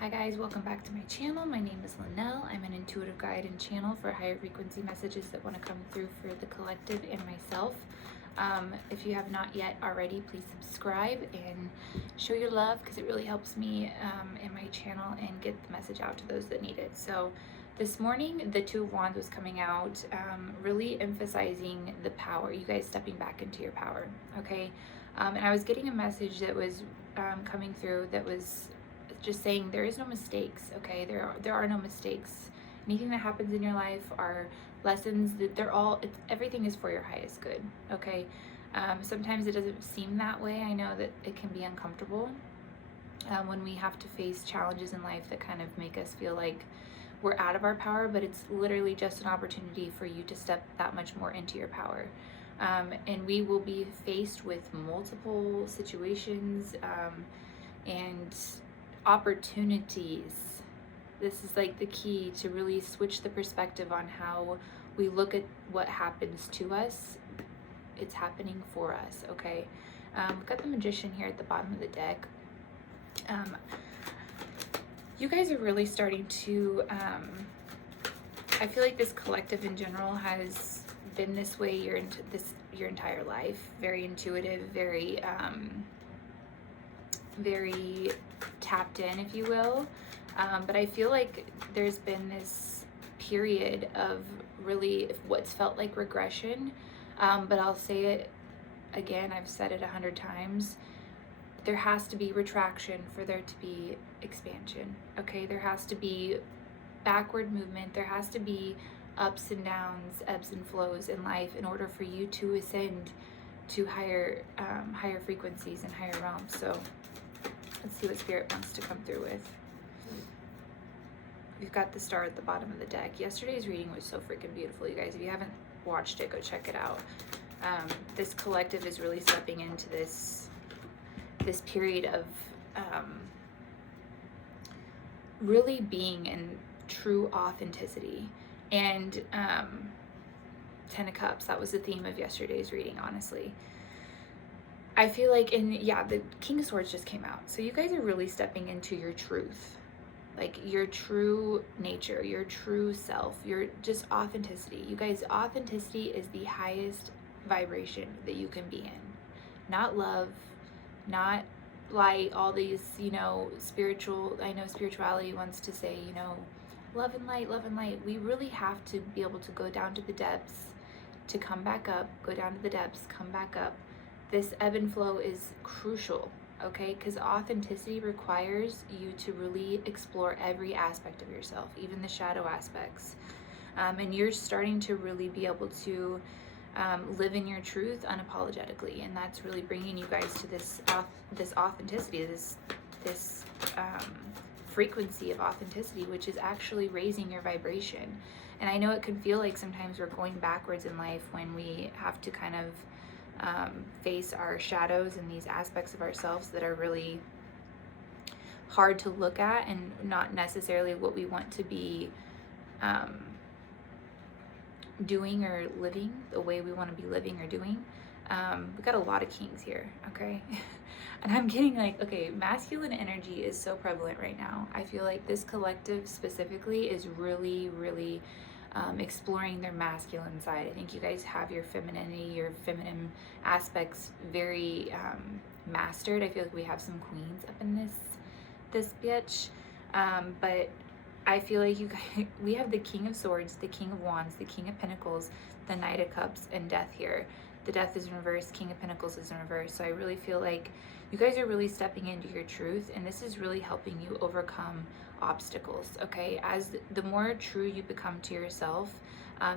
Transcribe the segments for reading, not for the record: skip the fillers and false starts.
Hi guys, welcome back to my channel. My name is Lanell. I'm an intuitive guide and channel for higher frequency messages that want to come through for the collective and myself. If you have not yet already, please subscribe and show your love because it really helps me and my channel and get the message out to those that need it. So this morning, the Two of Wands was coming out, really emphasizing the power, you guys stepping back into your power, okay? And I was getting a message that was coming through that was just saying there is no mistakes, okay? There are no mistakes. Anything that happens in your life are lessons that everything is for your highest good, okay? Sometimes it doesn't seem that way. I know that it can be uncomfortable when we have to face challenges in life that kind of make us feel like we're out of our power, but it's literally just an opportunity for you to step that much more into your power. And we will be faced with multiple situations and opportunities. This is like the key to really switch the perspective on how we look at what happens to us. It's happening for us, okay? We've got the Magician here at the bottom of the deck. You guys are really starting to, I feel like this collective in general has been this way your entire life. Very intuitive, very tapped in, if you will. But I feel like there's been this period of really what's felt like regression. But I'll say it again, I've said it 100 times. There has to be retraction for there to be expansion, okay? There has to be backward movement. There has to be ups and downs, ebbs and flows in life in order for you to ascend to higher frequencies and higher realms. So let's see what Spirit wants to come through with. We've got the Star at the bottom of the deck. Yesterday's reading was so freaking beautiful, you guys. If you haven't watched it, go check it out. This collective is really stepping into this period of really being in true authenticity. And Ten of Cups, that was the theme of yesterday's reading, honestly. I feel like, the King of Swords just came out. So you guys are really stepping into your truth, like your true nature, your true self, your just authenticity. You guys, authenticity is the highest vibration that you can be in. Not love, not light, all these, spiritual, I know spirituality wants to say, love and light, love and light. We really have to be able to go down to the depths, to come back up, go down to the depths, come back up. This ebb and flow is crucial, okay? Because authenticity requires you to really explore every aspect of yourself, even the shadow aspects. And you're starting to really be able to live in your truth unapologetically, and that's really bringing you guys to this authenticity, this frequency of authenticity, which is actually raising your vibration. And I know it can feel like sometimes we're going backwards in life when we have to kind of face our shadows and these aspects of ourselves that are really hard to look at and not necessarily what we want to be doing or living the way we want to be living or doing. We've got a lot of kings here, okay? And I'm getting like, okay, masculine energy is so prevalent right now. I feel like this collective specifically is really, really exploring their masculine side. I think you guys have your femininity, your feminine aspects very mastered. I feel like we have some queens up in this bitch. But I feel like we have the King of Swords, the King of Wands, the King of Pentacles, the Knight of Cups, and Death here. The Death is in reverse, King of Pentacles is in reverse. So I really feel like you guys are really stepping into your truth, and this is really helping you overcome obstacles, okay? As the more true you become to yourself,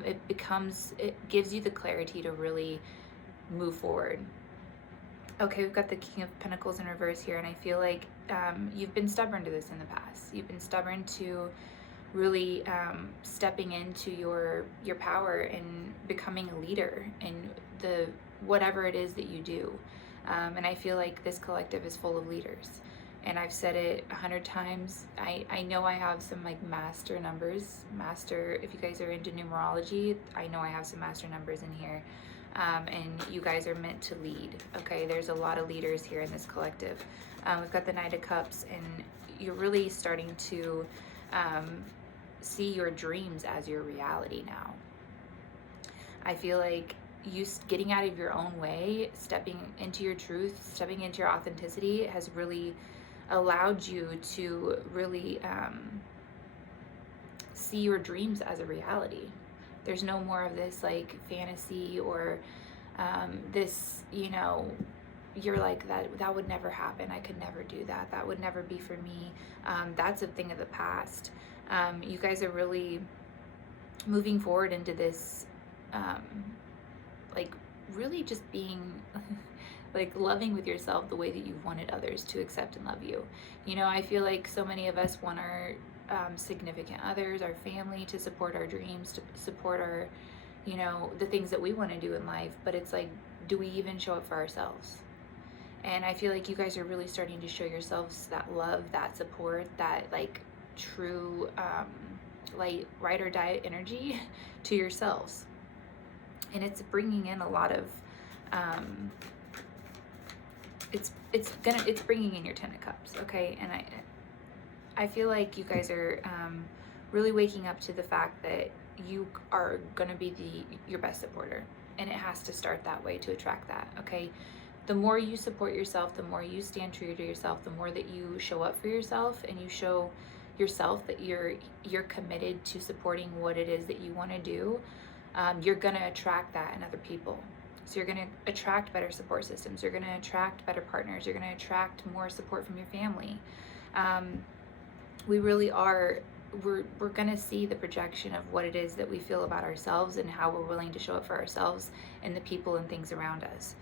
it gives you the clarity to really move forward. Okay, we've got the King of Pentacles in reverse here, and I feel like you've been stubborn to this in the past. You've been stubborn to really stepping into your power and becoming a leader in whatever it is that you do. And I feel like this collective is full of leaders. And I've said it 100 times. I know I have some like master numbers. If you guys are into numerology, I know I have some master numbers in here. and you guys are meant to lead, okay? There's a lot of leaders here in this collective. We've got the Knight of Cups, and you're really starting to see your dreams as your reality now. I feel like you getting out of your own way, stepping into your truth, stepping into your authenticity has really allowed you to really see your dreams as a reality. There's no more of this like fantasy or this, you know, you're like, that would never happen. I could never do that. That would never be for me. That's a thing of the past. You guys are really moving forward into this, like really just being like loving with yourself the way that you've wanted others to accept and love you. You know, I feel like so many of us want our significant others, our family to support our dreams, to support our, you know, the things that we want to do in life. But it's like, do we even show up for ourselves? And I feel like you guys are really starting to show yourselves that love, that support, that like true like ride or die energy to yourselves. And it's bringing in a lot of it's bringing in your Ten of Cups, okay? And I feel like you guys are really waking up to the fact that you are gonna be your best supporter, and it has to start that way to attract that, okay? The more you support yourself, the more you stand true to yourself, the more that you show up for yourself and you show yourself that you're committed to supporting what it is that you want to do, you're going to attract that in other people. So you're going to attract better support systems. You're going to attract better partners. You're going to attract more support from your family. We really are, we're going to see the projection of what it is that we feel about ourselves and how we're willing to show up for ourselves and the people and things around us.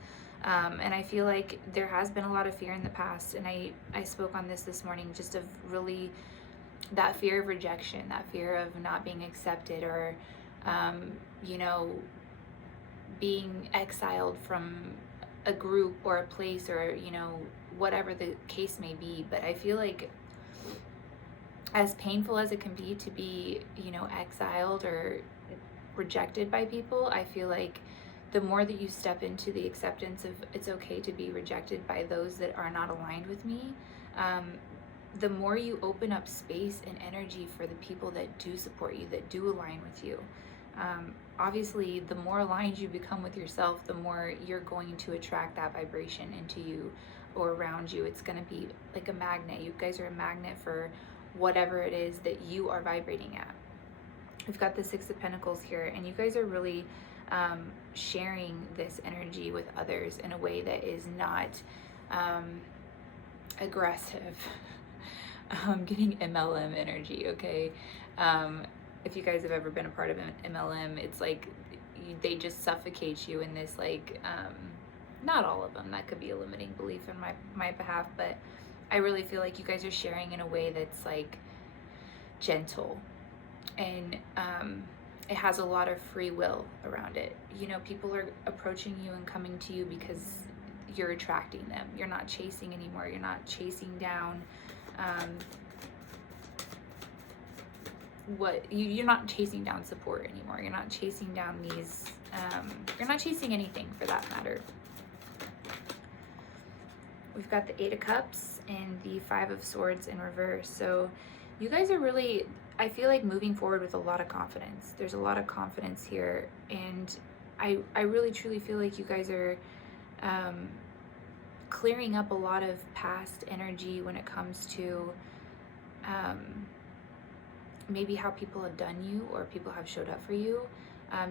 And I feel like there has been a lot of fear in the past, and I spoke on this morning, just of really that fear of rejection, that fear of not being accepted, or you know, being exiled from a group or a place, or, you know, whatever the case may be. But I feel like as painful as it can be to be, you know, exiled or rejected by people, I feel like the more that you step into the acceptance of it's okay to be rejected by those that are not aligned with me, the more you open up space and energy for the people that do support you, that do align with you. Obviously, the more aligned you become with yourself, the more you're going to attract that vibration into you or around you. It's going to be like a magnet. You guys are a magnet for whatever it is that you are vibrating at. We've got the Six of Pentacles here, and you guys are really sharing this energy with others in a way that is not aggressive. Getting MLM energy, okay? If you guys have ever been a part of an MLM, it's like they just suffocate you in this, like, not all of them, that could be a limiting belief in my behalf, but I really feel like you guys are sharing in a way that's like gentle, and it has a lot of free will around it. You know, people are approaching you and coming to you because you're attracting them. You're not chasing anymore. You're not chasing down you're not chasing down support anymore. You're not chasing down these you're not chasing anything for that matter. We've got the Eight of Cups and the Five of Swords in reverse. So you guys are really, I feel like, moving forward with a lot of confidence. There's a lot of confidence here, and I really truly feel like you guys are clearing up a lot of past energy when it comes to maybe how people have done you or people have showed up for you.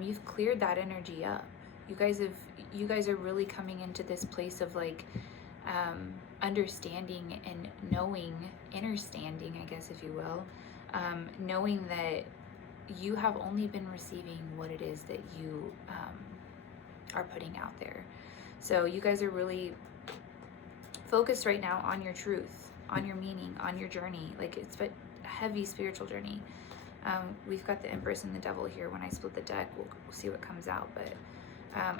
You've cleared that energy up. You guys are really coming into this place of like understanding and knowing, understanding, I guess, if you will, knowing that you have only been receiving what it is that you are putting out there. So you guys are really focused right now on your truth, on your meaning, on your journey. Like, it's a heavy spiritual journey. We've got the Empress and the Devil here. When I split the deck, we'll see what comes out. But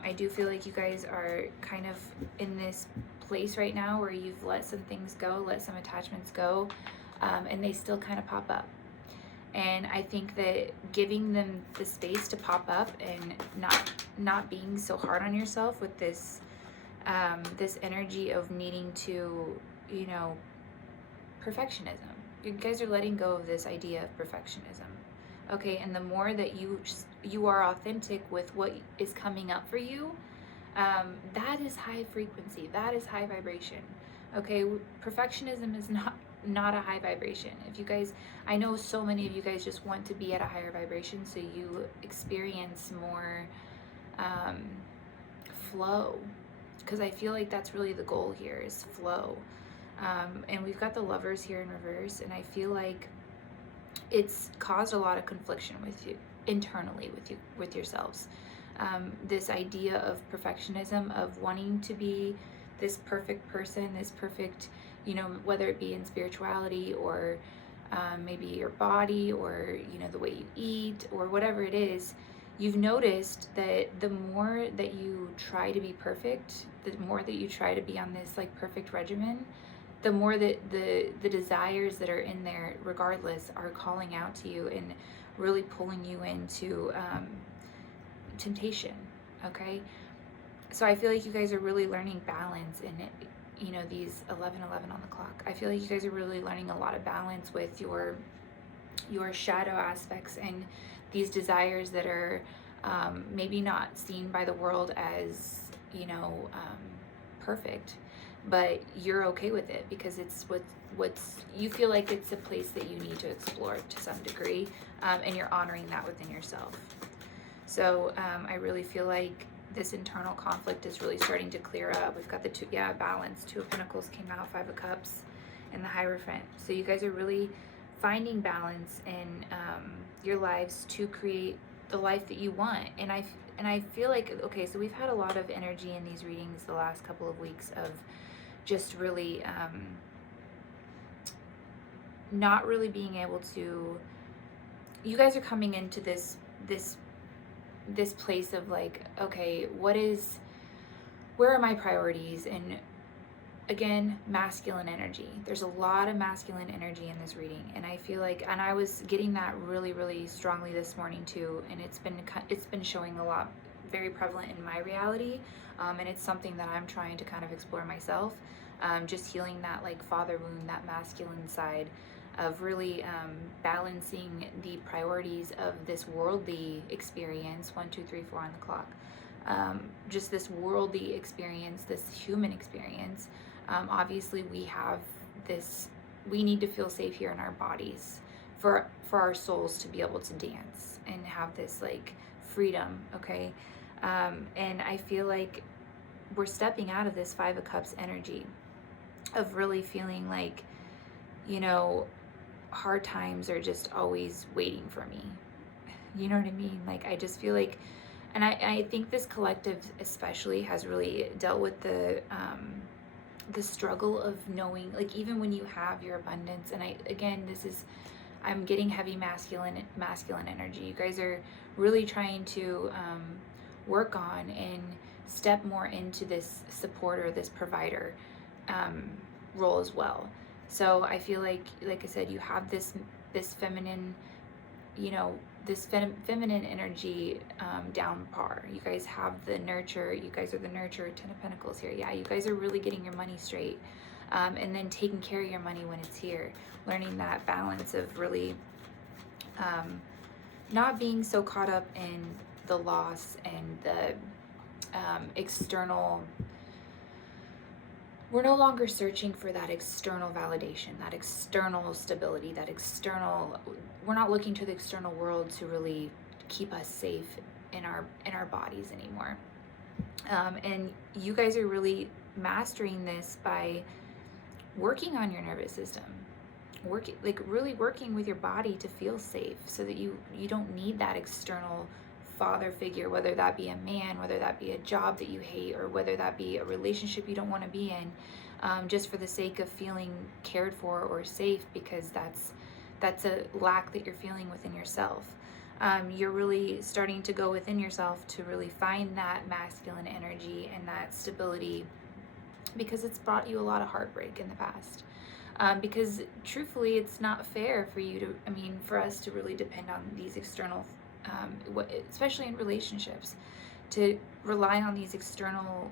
I do feel like you guys are kind of in this place right now where you've let some things go, let some attachments go, and they still kind of pop up. And I think that giving them the space to pop up and not being so hard on yourself with this this energy of needing to, you know, perfectionism. You guys are letting go of this idea of perfectionism. Okay, and the more that you are authentic with what is coming up for you, that is high frequency. That is high vibration. Okay, perfectionism is not a high vibration. If you guys, I know so many of you guys just want to be at a higher vibration, so you experience more flow, because I feel like that's really the goal here, is flow. And we've got the Lovers here in reverse, and I feel like it's caused a lot of confliction with you internally, with yourselves. This idea of perfectionism, of wanting to be this perfect person, this perfect, you know, whether it be in spirituality or maybe your body, or, you know, the way you eat, or whatever it is. You've noticed that the more that you try to be perfect, the more that you try to be on this like perfect regimen, the more that the desires that are in there, regardless, are calling out to you and really pulling you into temptation. Okay, so I feel like you guys are really learning balance in it. You know, these 11:11 on the clock. I feel like you guys are really learning a lot of balance with your shadow aspects and these desires that are maybe not seen by the world as, you know, perfect, but you're okay with it because it's what's you feel like it's a place that you need to explore to some degree, and you're honoring that within yourself. So I really feel like this internal conflict is really starting to clear up. We've got the balance. Two of Pentacles came out, Five of Cups, and the Hierophant. So you guys are really finding balance in your lives to create the life that you want. And I feel like, okay, so we've had a lot of energy in these readings the last couple of weeks of just really not really being able to, you guys are coming into this place of like, okay, where are my priorities? And again, masculine energy. There's a lot of masculine energy in this reading, and I feel like, and I was getting that really, really strongly this morning too, and it's been showing a lot, very prevalent in my reality, and it's something that I'm trying to kind of explore myself, just healing that like father wound, that masculine side of really balancing the priorities of this worldly experience, 1, 2, 3, 4 on the clock, just this worldly experience, this human experience. Obviously we need to feel safe here in our bodies for our souls to be able to dance and have this like freedom, okay? And I feel like we're stepping out of this Five of Cups energy of really feeling like, you know, hard times are just always waiting for me. You know what I mean? Like, I just feel like, and I think this collective especially has really dealt with the struggle of knowing, like, even when you have your abundance, and I'm getting heavy masculine energy. You guys are really trying to work on and step more into this supporter, this provider role as well. So I feel like I said, you have this feminine, you know, this feminine energy down par. You guys have the nurture. You guys are the nurture. 10 of Pentacles here. Yeah, you guys are really getting your money straight, and then taking care of your money when it's here. Learning that balance of really not being so caught up in the loss and the external. We're no longer searching for that external validation, that external stability, we're not looking to the external world to really keep us safe in our bodies anymore. And you guys are really mastering this by working on your nervous system, really working with your body to feel safe, so that you don't need that external father figure, whether that be a man, whether that be a job that you hate, or whether that be a relationship you don't want to be in, just for the sake of feeling cared for or safe, because that's a lack that you're feeling within yourself. You're really starting to go within yourself to really find that masculine energy and that stability, because it's brought you a lot of heartbreak in the past. because truthfully, it's not fair for you to, for us to really depend on these external, especially in relationships, to rely on these external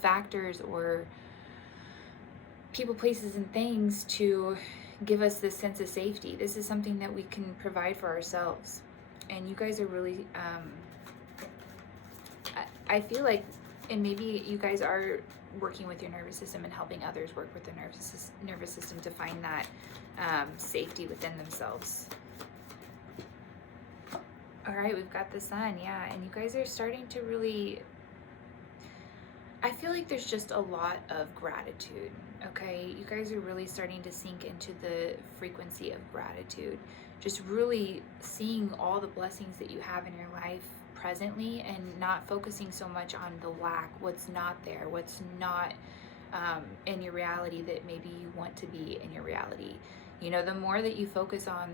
factors or people, places, and things to give us this sense of safety. This is something that we can provide for ourselves. And you guys are really, I feel like, and maybe you guys are working with your nervous system and helping others work with their nervous system to find that safety within themselves. All right, we've got the sun, yeah, and you guys are starting to really, I feel like there's just a lot of gratitude, okay? You guys are really starting to sink into the frequency of gratitude, just really seeing all the blessings that you have in your life presently and not focusing so much on the lack, what's not there, what's not in your reality that maybe you want to be in your reality. You know, the more that you focus on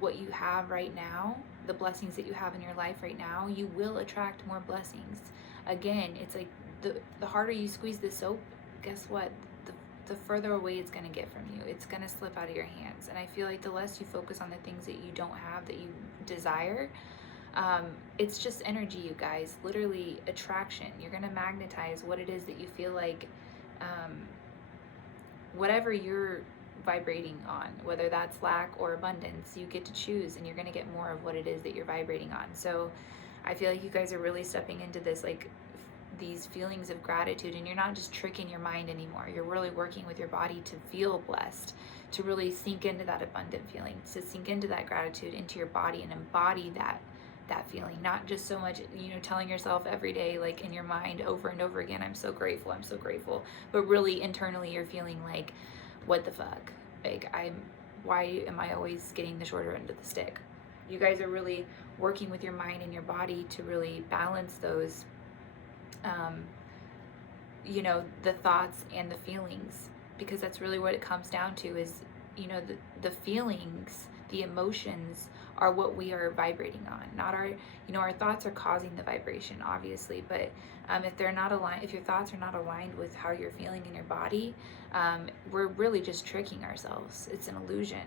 what you have right now, the blessings that you have in your life right now, you will attract more blessings. Again, it's like the harder you squeeze the soap, guess what? The further away it's going to get from you. It's going to slip out of your hands. And I feel like the less you focus on the things that you don't have, that you desire, it's just energy, you guys. Literally attraction. You're going to magnetize what it is that you feel like, whatever you're vibrating on, whether that's lack or abundance, you get to choose, and you're going to get more of what it is that you're vibrating on. So I feel like you guys are really stepping into this, like, these feelings of gratitude, and you're not just tricking your mind anymore. You're really working with your body to feel blessed, to really sink into that abundant feeling, to sink into that gratitude into your body and embody that feeling. Not just so much, telling yourself every day, like in your mind over and over again, I'm so grateful, I'm so grateful, but really internally you're feeling like, what the fuck? Like, why am I always getting the shorter end of the stick? You guys are really working with your mind and your body to really balance those, the thoughts and the feelings, because that's really what it comes down to is, the feelings, the emotions are what we are vibrating on, not our thoughts are causing the vibration, obviously, but if they're not aligned, if your thoughts are not aligned with how you're feeling in your body, we're really just tricking ourselves. It's an illusion.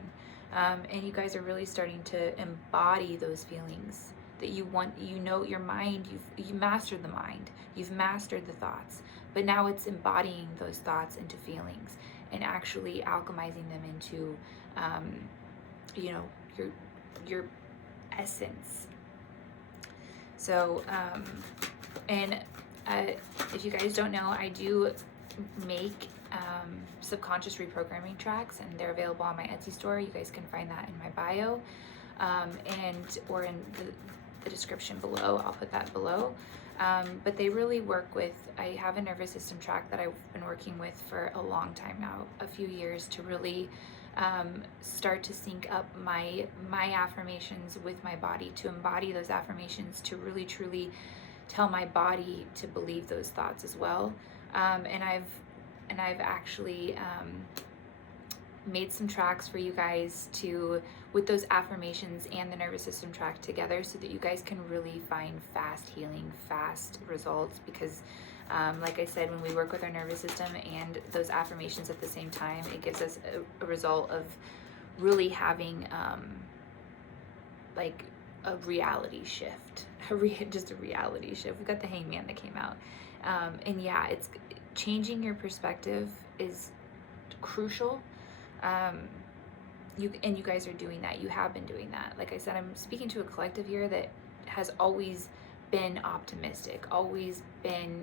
And you guys are really starting to embody those feelings that you want. Your mind, you've mastered the mind, you've mastered the thoughts, but now it's embodying those thoughts into feelings and actually alchemizing them into your essence. So if you guys don't know, I do make subconscious reprogramming tracks, and they're available on my Etsy store. You guys can find that in my bio, or in the description below. I'll put that below. But they really work with, I have a nervous system track that I've been working with for a long time now, a few years, to really start to sync up my affirmations with my body, to embody those affirmations, to really truly tell my body to believe those thoughts as well. And I've actually made some tracks for you guys with those affirmations and the nervous system track together, so that you guys can really find fast healing, fast results. Because like I said, when we work with our nervous system and those affirmations at the same time, it gives us a result of really having like a reality shift, just a reality shift. We've got the Hangman that came out, and yeah, it's changing your perspective is crucial. You guys are doing that. You have been doing that. Like I said, I'm speaking to a collective here that has always been optimistic, always been,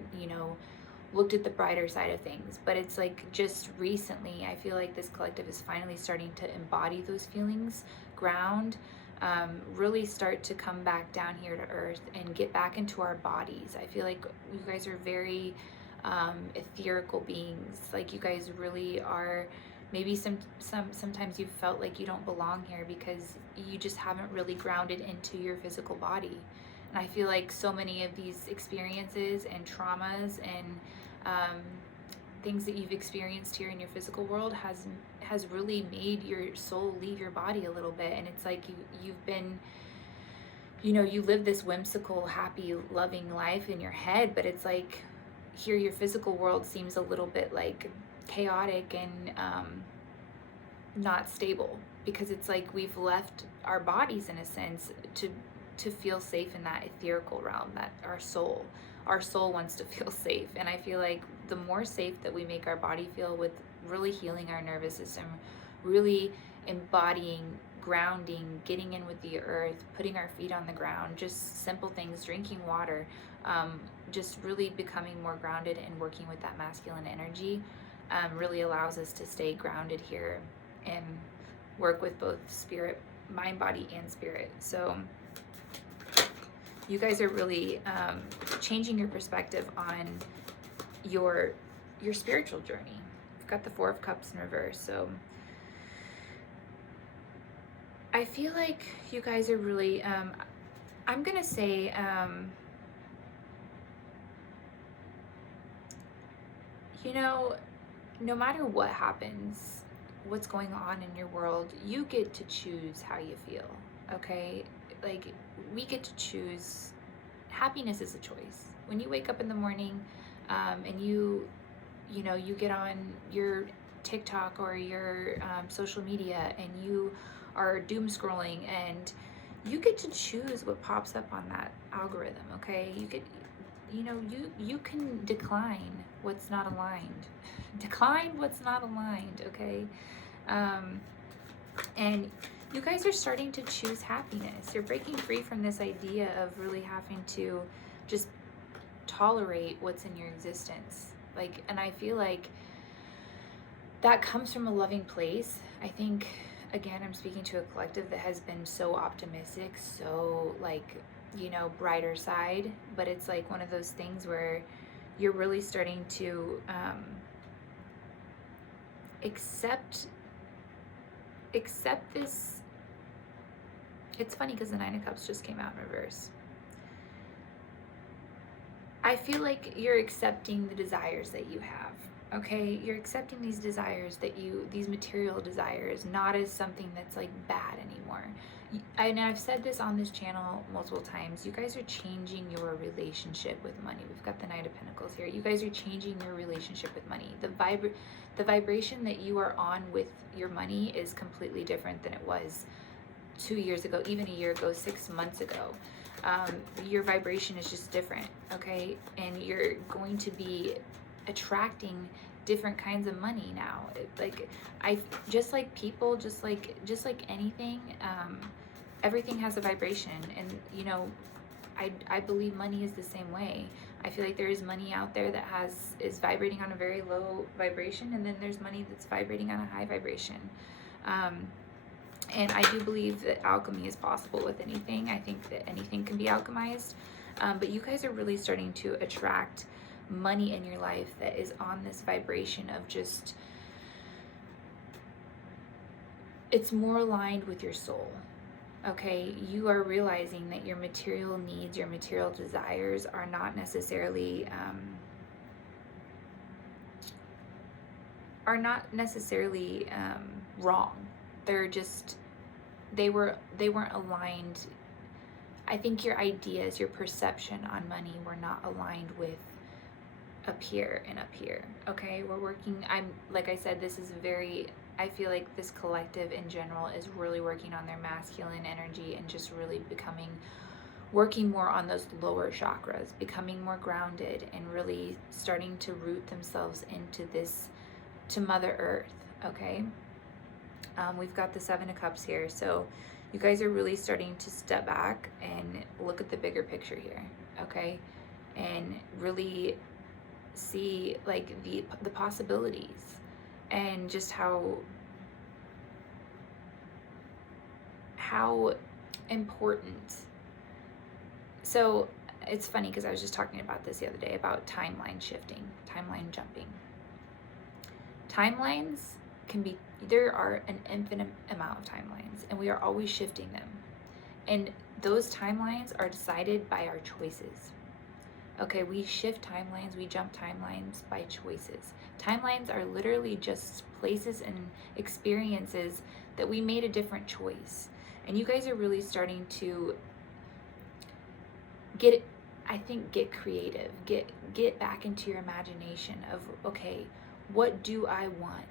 looked at the brighter side of things. But it's like just recently, I feel like this collective is finally starting to embody those feelings, ground, really start to come back down here to earth and get back into our bodies. I feel like you guys are very ethereal beings. Like, you guys really are. Maybe sometimes you felt like you don't belong here because you just haven't really grounded into your physical body. And I feel like so many of these experiences and traumas and things that you've experienced here in your physical world has really made your soul leave your body a little bit. And it's like you've been, you live this whimsical, happy, loving life in your head, but it's like here your physical world seems a little bit like chaotic and not stable, because it's like we've left our bodies in a sense to feel safe in that etherical realm, that our soul wants to feel safe. And I feel like the more safe that we make our body feel, with really healing our nervous system, really embodying grounding, getting in with the earth, putting our feet on the ground, just simple things, drinking water, just really becoming more grounded and working with that masculine energy, really allows us to stay grounded here and work with both spirit, mind, body, and spirit. So you guys are really changing your perspective on your spiritual journey. You've got the Four of Cups in reverse. So I feel like you guys are really, I'm going to say, you know, no matter what happens, what's going on in your world, you get to choose how you feel, okay? Like, we get to choose. Happiness is a choice. When you wake up in the morning, and you get on your TikTok or your social media, and you are doom scrolling, and you get to choose what pops up on that algorithm, okay? You can decline what's not aligned. Decline what's not aligned, okay? And you guys are starting to choose happiness. You're breaking free from this idea of really having to just tolerate what's in your existence. Like, and I feel like that comes from a loving place. I think, again, I'm speaking to a collective that has been so optimistic, so like, brighter side, but it's like one of those things where you're really starting to accept this. It's funny because the Nine of Cups just came out in reverse. I feel like you're accepting the desires that you have, okay? You're accepting these desires these material desires, not as something that's like bad anymore. And I've said this on this channel multiple times. You guys are changing your relationship with money. We've got the Knight of Pentacles here. You guys are changing your relationship with money. The vibration that you are on with your money is completely different than it was 2 years ago, even a year ago, 6 months ago. Your vibration is just different, okay? And you're going to be attracting different kinds of money now. Just like people, just like anything, everything has a vibration. And I believe money is the same way. I feel like there is money out there that is vibrating on a very low vibration, and then there's money that's vibrating on a high vibration. And I do believe that alchemy is possible with anything. I think that anything can be alchemized. But you guys are really starting to attract money in your life that is on this vibration of just, it's more aligned with your soul. Okay, you are realizing that your material needs, your material desires are not necessarily wrong. They're just, they weren't aligned. I think your ideas, your perception on money were not aligned with up here and up here. Okay, we're working, like I said, I feel like this collective in general is really working on their masculine energy and just really working more on those lower chakras, becoming more grounded, and really starting to root themselves to Mother Earth, okay? We've got the Seven of Cups here, so you guys are really starting to step back and look at the bigger picture here, okay? And really see like the possibilities, and just how important. So it's funny because I was just talking about this the other day about timeline shifting, timeline jumping. Timelines there are an infinite amount of timelines, and we are always shifting them. And those timelines are decided by our choices. Okay, we shift timelines, we jump timelines by choices. Timelines are literally just places and experiences that we made a different choice. And you guys are really starting to get creative, get back into your imagination of, okay, what do I want?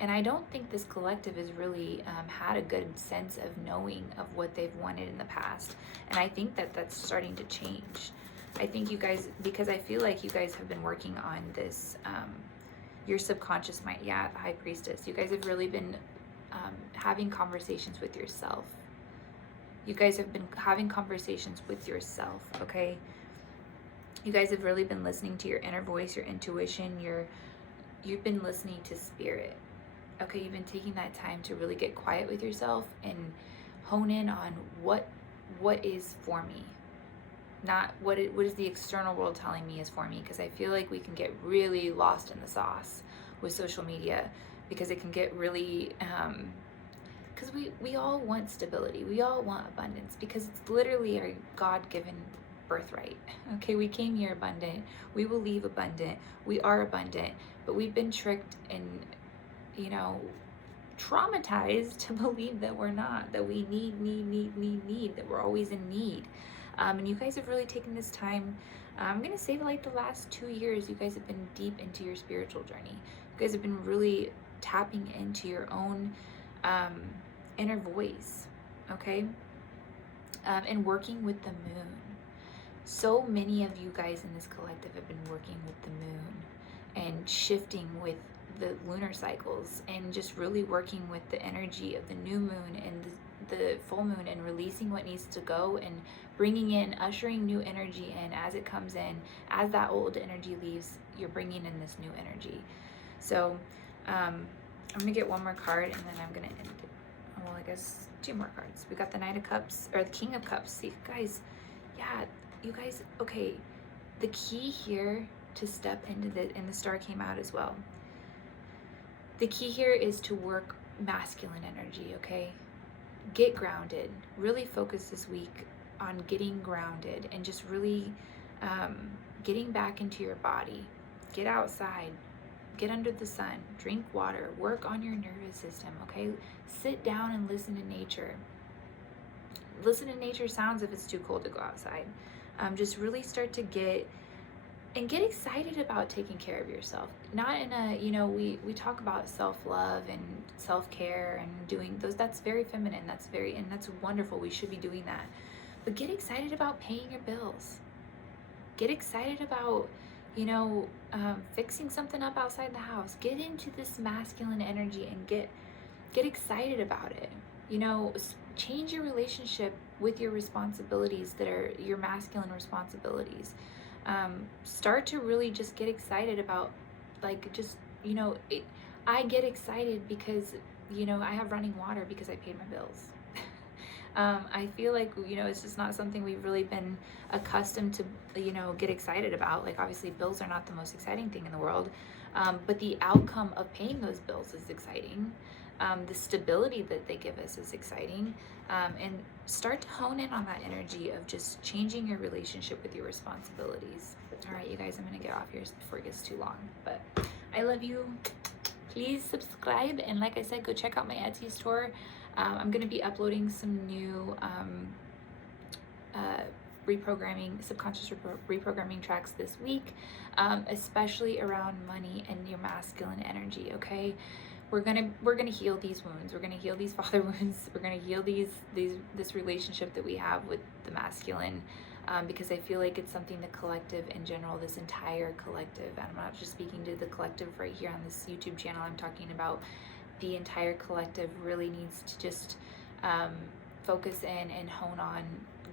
And I don't think this collective has really had a good sense of knowing of what they've wanted in the past. And I think that that's starting to change. I think you guys, because I feel like you guys have been working on this, your subconscious mind, yeah, the High Priestess. You guys have really been having conversations with yourself. You guys have been having conversations with yourself, okay? You guys have really been listening to your inner voice, your intuition, you've been listening to spirit. Okay, you've been taking that time to really get quiet with yourself and hone in on what is for me. Not what is the external world telling me is for me, because I feel like we can get really lost in the sauce with social media, because it can get really because we all want stability, we all want abundance, because it's literally our God-given birthright. Okay, we came here abundant, we will leave abundant, we are abundant, but we've been tricked and, you know, traumatized to believe that we're not, that we need, that we're always in need. And you guys have really taken this time. I'm gonna say like the last 2 years, you guys have been deep into your spiritual journey. You guys have been really tapping into your own inner voice, okay? And working with the moon. So many of you guys in this collective have been working with the moon and shifting with the lunar cycles, and just really working with the energy of the new moon and the full moon, and releasing what needs to go and bringing in, ushering new energy in as it comes in. As that old energy leaves, you're bringing in this new energy. So I'm gonna get one more card and then I'm gonna end it. Well, I guess 2 more cards. We got the Knight of Cups, or the King of Cups. See, guys, yeah, you guys, okay, the key here to step into and the star came out as well. The key here is to work masculine energy, okay? Get grounded. Really focus this week on getting grounded and just really getting back into your body. Get outside. Get under the sun. Drink water. Work on your nervous system, okay? Sit down and listen to nature. Listen to nature sounds if it's too cold to go outside. Just really start to get excited about taking care of yourself. Not in a, you know, we talk about self-love and self-care and doing those, that's very feminine, that's wonderful, we should be doing that. But get excited about paying your bills. Get excited about, you know, fixing something up outside the house. Get into this masculine energy and get excited about it. You know, change your relationship with your responsibilities that are your masculine responsibilities. Start to really just get excited about, like, just, you know, I get excited because, you know, I have running water because I paid my bills. I feel like, you know, it's just not something we've really been accustomed to, you know, get excited about. Like, obviously bills are not the most exciting thing in the world, but the outcome of paying those bills is exciting. The stability that they give us is exciting. And start to hone in on that energy of just changing your relationship with your responsibilities. All right, you guys, I'm gonna get off here before it gets too long, but I love you. Please subscribe, and like I said, go check out my Etsy store. I'm gonna be uploading some new subconscious reprogramming tracks this week, especially around money and your masculine energy, okay? We're gonna heal these wounds. We're gonna heal these father wounds. We're gonna heal this relationship that we have with the masculine, because I feel like it's something the collective in general, this entire collective, and I'm not just speaking to the collective right here on this YouTube channel, I'm talking about the entire collective really needs to just focus in and hone on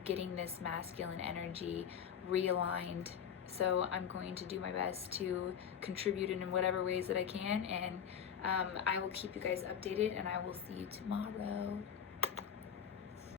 getting this masculine energy realigned. So I'm going to do my best to contribute in whatever ways that I can, and I will keep you guys updated, and I will see you tomorrow.